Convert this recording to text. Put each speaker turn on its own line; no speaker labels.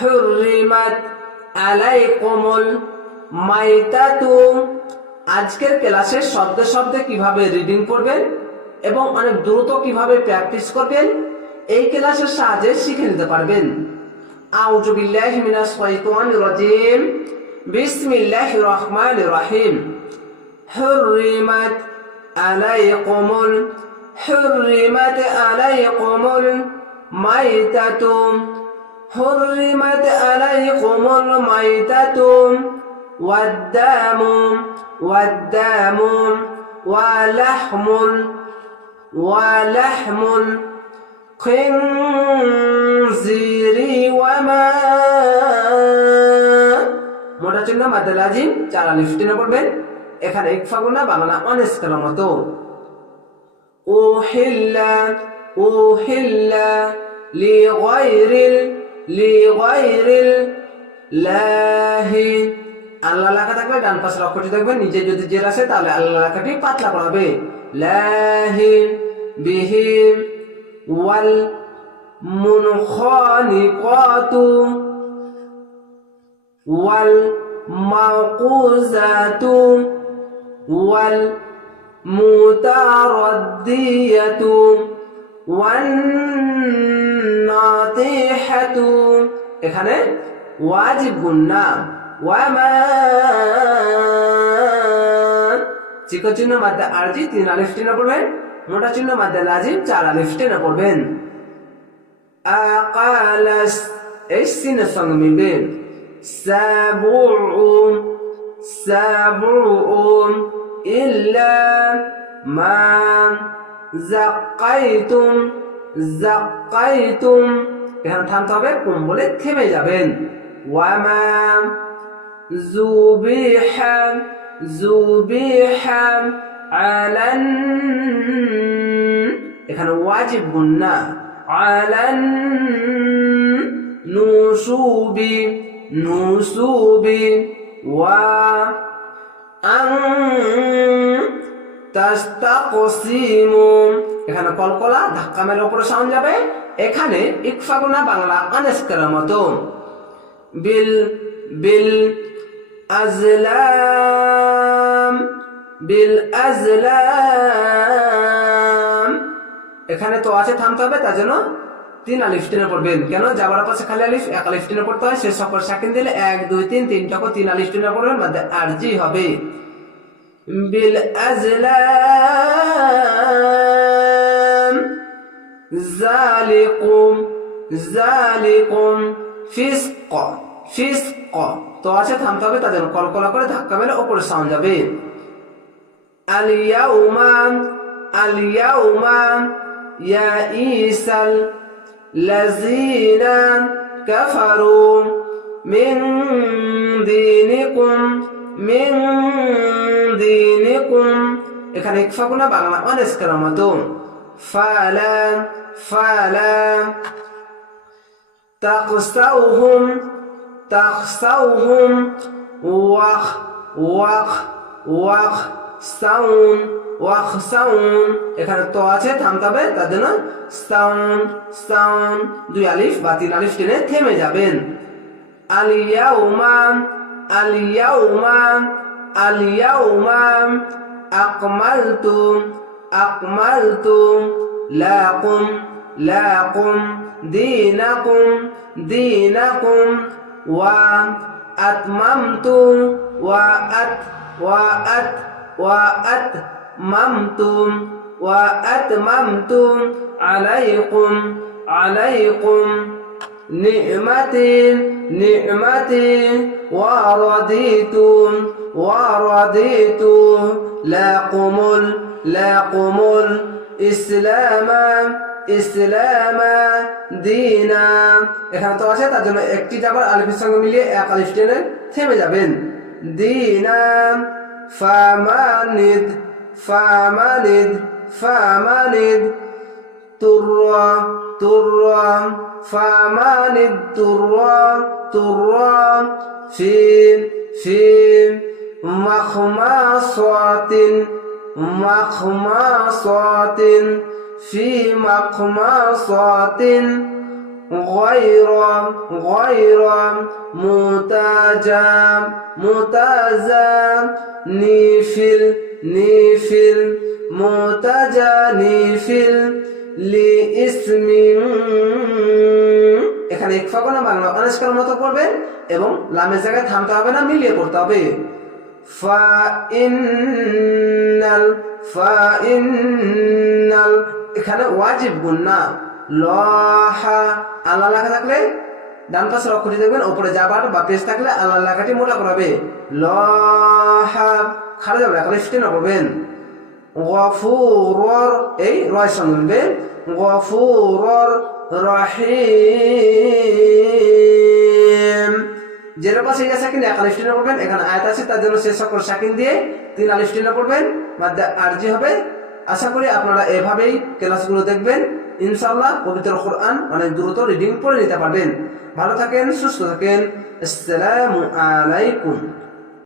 হুররিমাত আলাইকুমুল মাইতাতুম আজকের ক্লাসের শব্দে শব্দে কীভাবে রিডিং করবেন এবং অনেক দ্রুত কীভাবে প্র্যাকটিস করবেন, এই ক্লাসের সাহায্যে শিখে নিতে পারবেন। আউজুবিল্লাহ মিনাস শাইতানির রাজিম। বিসমিল্লাহির রহমানির রহিম। হুররিমাত আলাইকুমুল হুররিমাত আলাইকুমুল মাইতাতুম حرمت عليكم الميتة والدم والدم ولحم ال- ولحم الخنزير وما মোটা চিহ্ন মাদ্দা লাজিম চারা লিফটিনে পড়বেন এখানে ইকফা গুনা বাংলা অনেস্কের মতো উহিল্লা উহিল্লা লিগাইরিল লিগাইরিল লাহি আল্লাহ লেখা থাকবে, ডান পাশের অক্ষরটি থাকবে নিজে যদি জের আসে, তাহলে আল্লাহ লেখাটি পাতলা পড়াবে লাহিম বিহিম ওয়াল মুনখানিকাতু ওয়াল মাকুজাতু ওয়াল মুতারাদ্দিয়াতু এখানে ওয়াজিব গুন্না চিক চিহ্ন মাদ্দা আরজি, তিন আলিফ টেনা পড়বেন। মোটা চিহ্ন মাদ্দা লাজিম, চার আলিফ টেনা পড়বেন। এই মা জাকাইতুম জাকাইতুম এখানে থামতে হবে কোন বলে থেমে যাবেন। ওয়ামা জুবিহা জুবিহা আলান। এখানে ওয়াজিব না। আলান নুসুবি নুসুবি। ওয়া আং এখানে কলকলা, ধাক্কা মেলে উপরে সাউন্ড যাবে। এখানে ইকফাগুনা বাংলা আনেস্কারের মতো বিল বিল আজলাম বিল আজলাম। এখানে তো আছে থামতে হবে, তার জন্য তিন আলিফ টেনে পড়বেন। কেন? যাবার পাশে খালি আলিফ, এক আলিফ টেনে পড়তে হয়। সে সকল সাকিন দিলে এক, দুই, তিন তিনটা করে তিন আলিফ টেনে পড়বেন আরজি হবে। বিল আজলাম জালিকুম জালিকুম ফিসক ফিসক তো আছে থামতে হবে তাদের কলকলা করে ধাক্কা মেলে ওপরে সাউন্ড যাবে আলিয়াউমা আলিয়াউমা ইয়া ঈসাল الذين كفروا من دينكم এখানে ইকফা বাংলা মানে অনেস মতো ওয়াখ ওয়াখ ওয়াখ ওয়াখ এখানে তো আছে থামতে হবে তার জন্য সাউন সাউন। দুই আলিফ বা তিন আলিফ টেনে থেমে যাবেন। আলিয়া উমান আলিয়াউমা আকমালতু আকমালতু লাকুম লাকুম দীনাকুম দীনাকুম ওয়া আতমামতু ওয়া আত ওয়া আত ওয়া আতমামতুম نعمتي نعمتي ورضيت ورضيت لكم ال- لكم الإسلام ইসলাম দিনা এখানে তো আছে তার জন্য একটি যাবার আলিফের সঙ্গে মিলিয়ে এক আলিফ টেনে থেমে যাবেন দিনা ফামানিদ ফামানিদ ফামানিদ তুর্রা اضطر فمن اضطر اضطر في في مخمصة مخمصة في مخمصة غير غير متجا متزا نيفل نيفل متجا نيفل লি ইসমিন এখানে ইকফাকোনা বাংলা অনাস্কার মতো পড়বেন এবং লামের জায়গায় থামতে হবে না, মিলিয়ে পড়তে হবে। ফা ইন্নাল, ফা এখানে ওয়াজিব গুণ না। লহা আল্লাহ লেখা থাকলে ডান পাশে অক্ষরটি দেখবেন, ওপরে যাবার বা পেজ থাকলে আল্লাহ লেখাটি মোটা করাবে। লহা খারাপ যাবে লেখা স্টেনা করবেন গফুরর, এই রয় সঙ্গে গফুরর রহিম। যেটা পাশে ইয়া সাকিন, এক আলিফ টিনা পড়বেন, এখানে আয়াত আছে, তার জন্য শেষ অক্ষর সাকিন দিয়ে তিন আলিফ টিনা পড়বেন মাধ্যমে আরজি হবে। আশা করি আপনারা এভাবেই ক্লাসগুলো দেখবেন। ইনশাআল্লাহ পবিত্র কোরআন অনেক দ্রুত রিডিং পড়ে নিতে পারবেন। ভালো থাকেন, সুস্থ থাকেন। আসসালামু আলাইকুম।